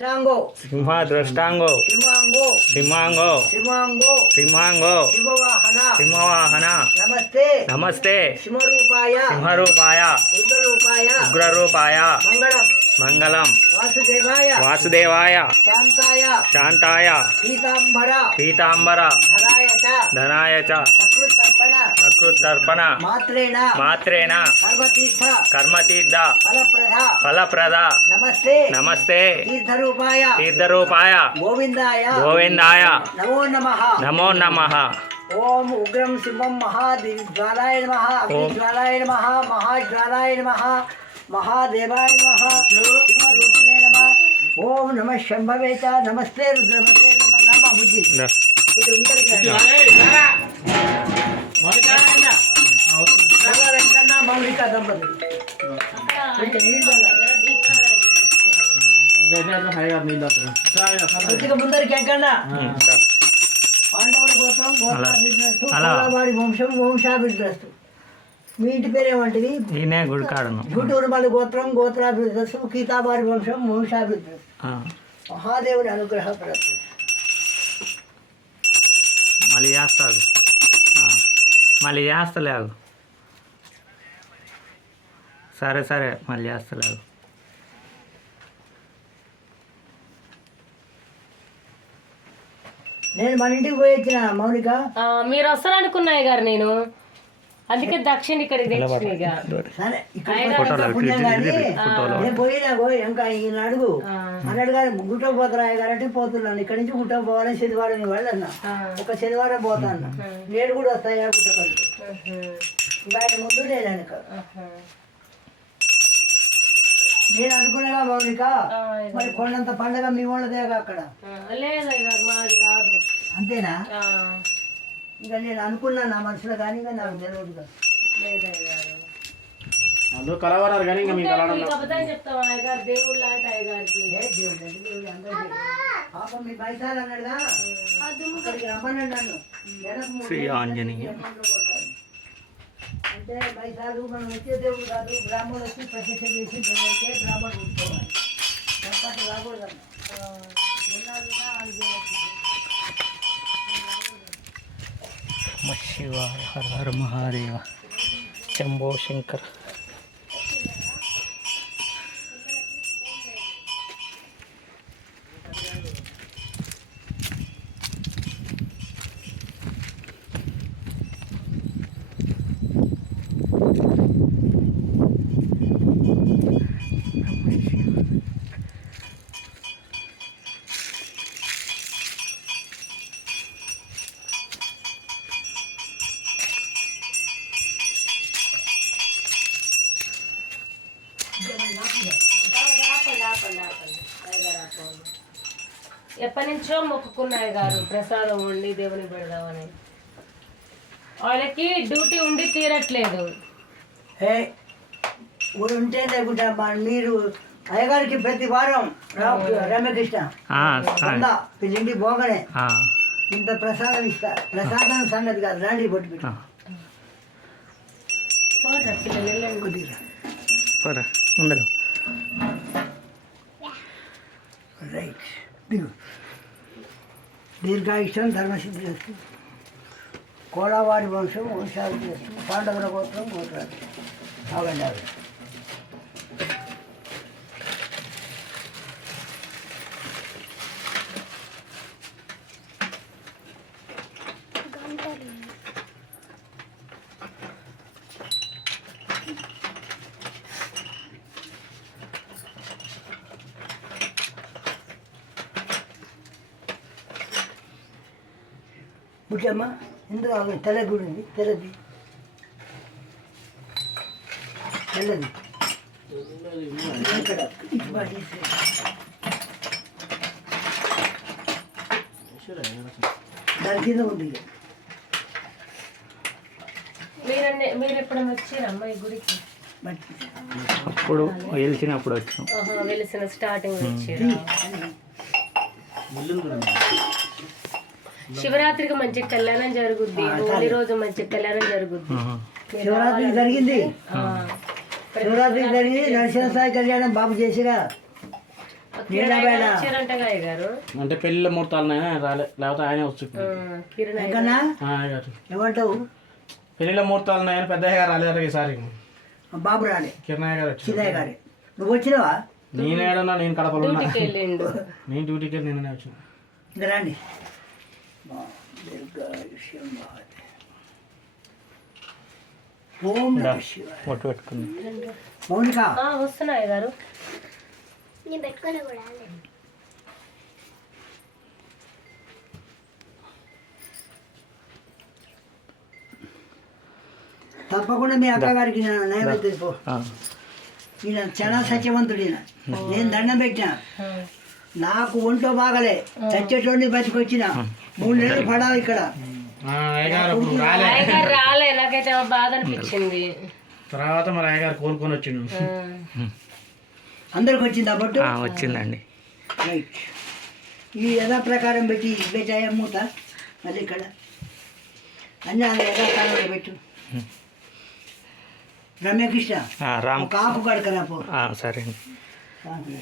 సింహాంగో సింహదృష్టాంగో సింహాంగో సింహాంగో సింహాంగో సింహాంగో సింహవాహన సింహవాహన నమస్తే నమస్తే సింహరూపాయ సింహరూపాయ ఉగ్రరూపాయ ఉగ్రరూపాయ మంగళం మంగళం వాసుదేవాయ వాసుదేవాయ శాంతాయ శాంతాయ పీతాంబర పీతాంబర ధరాయ చ ధనాయ చ సకృతర్పణ సకృతర్పణ మాత్రేణ మాత్రేణ సర్వతీర్థ కర్మతీర్థ ఫలప్రద ఫలప్రద నమస్తే నమస్తే తీర్థరూపాయ తీర్థరూపాయ గోవిందాయ గోవిందాయ నమో నమః నమో నమః ఓం ఉగ్రం సింహం మహాజ్వాలాయ నమః అగ్నిజ్వాలాయ నమః మహాజ్వాలాయ నమః మహాదేవాయ నమః సింహరూపిణే నమః ఓం నమః శంభవే చ నమస్తే రుద్రమతే నమః రామ బుద్ధి వెంకన్న మౌలిక దంపతులు కొద్దిగా ముందరికి వెంకన్న పాండవుల గోత్రం గోత్రాభివృద్ధి వారి వంశం వంశాభివృద్ధి మీ ఇంటి పేరేమంటిది ఈయనే గుడికాడను గుంటూరు మల్లి గోత్రం గోత్రాభివృద్ధి గీతావారి వంశం వంశాభివృద్ధి మహాదేవుని అనుగ్రహ ప్రతి మళ్ళీ చేస్తాడు మళ్ళీ చేస్తలేవు సరే సరే మళ్ళీ చేస్తలేవు నేను మన ఇంటికి పోయి వచ్చిన మౌనిక మీరు వస్తారనుకున్నాయి గారు నేను అందుకే దక్షిణ ఇక్కడికి తెచ్చిన ఇక. సరే ఇక్కడ పుణ్యం కానీ నేను పోయినా ఇంకా ఈయన అడుగు అన్నాడు కానీ గుట్టకు పోతారా గారంటే పోతున్నాను ఇక్కడ నుంచి గుట్టకు పోవాలని శనివారం వాళ్ళు అన్నా ఒక శనివారం పోతా అన్న నేను కూడా వస్తాయా గుట్టకు ఇంకా ఆయన ముందు నేను వెనక నేను అనుకునేగా మౌనిక మరి కొండంత పండగ మీ వాళ్ళదేగా అక్కడ లేదయ్య మాది కాదు అంతేనా ఇంకా నేను అనుకున్నాను నా మనసులో కానీ ఇంకా నాకు తెలియదు కదా అందరూ కలవరారు కానీ ఇంకా మీకు అబద్ధం చెప్తావా అయ్యగారు దేవుడు లాంటి అయ్యగారికి దేవుడు అందరికీ పాపం మీ బయసాలు అన్నాడుగా అక్కడికి రమ్మన్నాడు నన్ను శ్రీ ఆంజనేయ అంటే బయసాలు మనం వచ్చే దేవుడు కాదు బ్రాహ్మణుడు వచ్చి ప్రతిష్ట చేసి దేవుడికే బ్రాహ్మణుడు ఉంచుకోవాలి తప్పటి రాకూడదు శివాయ హర హర మహాదేవ శంభో శంకర ఎప్పటి నుంచో మొక్కుకున్నాయి గారు ప్రసాదం వండి దేవుని పెడదామని వాళ్ళకి డ్యూటీ ఉండి తీరట్లేదు ఉంటే లేకుండా మీరు అయ్యగారికి ప్రతి వారం రమ్యకృష్ణ పిల్లింటి పోగానే ఇంత ప్రసాదం ఇస్తా ప్రసాదం సంగతి కాదు రండి బొట్టు పెట్టి ముందర రైట్ దీర్ఘాయుష్యం ధర్మసిద్ధి వస్తుంది కోలావారి వంశం వంశాభివృద్ధి వస్తుంది పాండవుల గోత్రం గోత్రాలు అవన్నీ అవి ముఖ్యమ్మా ఇందులో తెల్లగుడి ఉంది తెల్లది తెల్లది దాని కింద ఉంది మీరు ఎప్పుడైనా వచ్చారమ్మా ఈ గుడికి అప్పుడు వెలిచినప్పుడు వచ్చినాం వెలిసిన స్టార్టింగ్ వచ్చారు శివరాత్రికి మంచి కళ్యాణం జరుగుద్ది హోలీ రోజు మంచి కళ్యాణం జరుగుద్ది శివరాత్రి జరిగింది శివరాత్రి జరిగింది నరసింహ సాయి కళ్యాణం బాబు చేసిరా కిరణ్ గారు వచ్చారంటగా అయ్య గారు. అంటే పెళ్లి ముహూర్తాలనైనా రాలే, లేకపోతే ఆయనే వచ్చి కిరణ్ అయ్య ఎక్కడన్నా గారు ఏమంటావు? పెళ్లిళ్ళ ముహూర్తాలనైనా పెద్దయ్య గారు రాలేదట ఈసారి. బాబు రాలే, కిరణయ్య గారు వచ్చి. చిన్నయ్య గారి. నువ్వు వచ్చినావా? నేనేడన్నా, నేను కడపలో ఉన్నా. డ్యూటీకి వెళ్ళిండు. నేను డ్యూటీకి వెళ్ళి నేనే వచ్చిన. ఇంకా రండి. దీర్ఘాయుష్యం భవతి. ఓం నమః శివాయ. మొట్టు పెట్టుకుంది. మౌనిక వస్తున్నాయి గారు. తప్పకుండా మీ అక్క గారికి నైవేద్యం పో. ఈయన చాలా సత్యవంతుడిన. నేను దండం పెట్టిన, నాకు ఒంట్లో బాగలే, చచ్చేటోడిని బతికొచ్చిన. 3 నెలలు పడాలి ఇక్కడ. అయ్యగారు అప్పుడు రాలే, అయ్య గారు రాలే, నాకైతే బాధ అనిపించింది. తర్వాత మరి అయ్యగారు కోలుకొని వచ్చిండు. అందరికి వచ్చింది అప్పట్టు వచ్చిందండి. రైట్. ఈ యథా ప్రకారం పెట్టి పెట్టాయ మూత మళ్ళీ ఇక్కడ అన్నీ అది యథాస్థానంలో పెట్టు. రమ్యకృష్ణ రామ్ కాపు కడకరా పో. సరే అండి.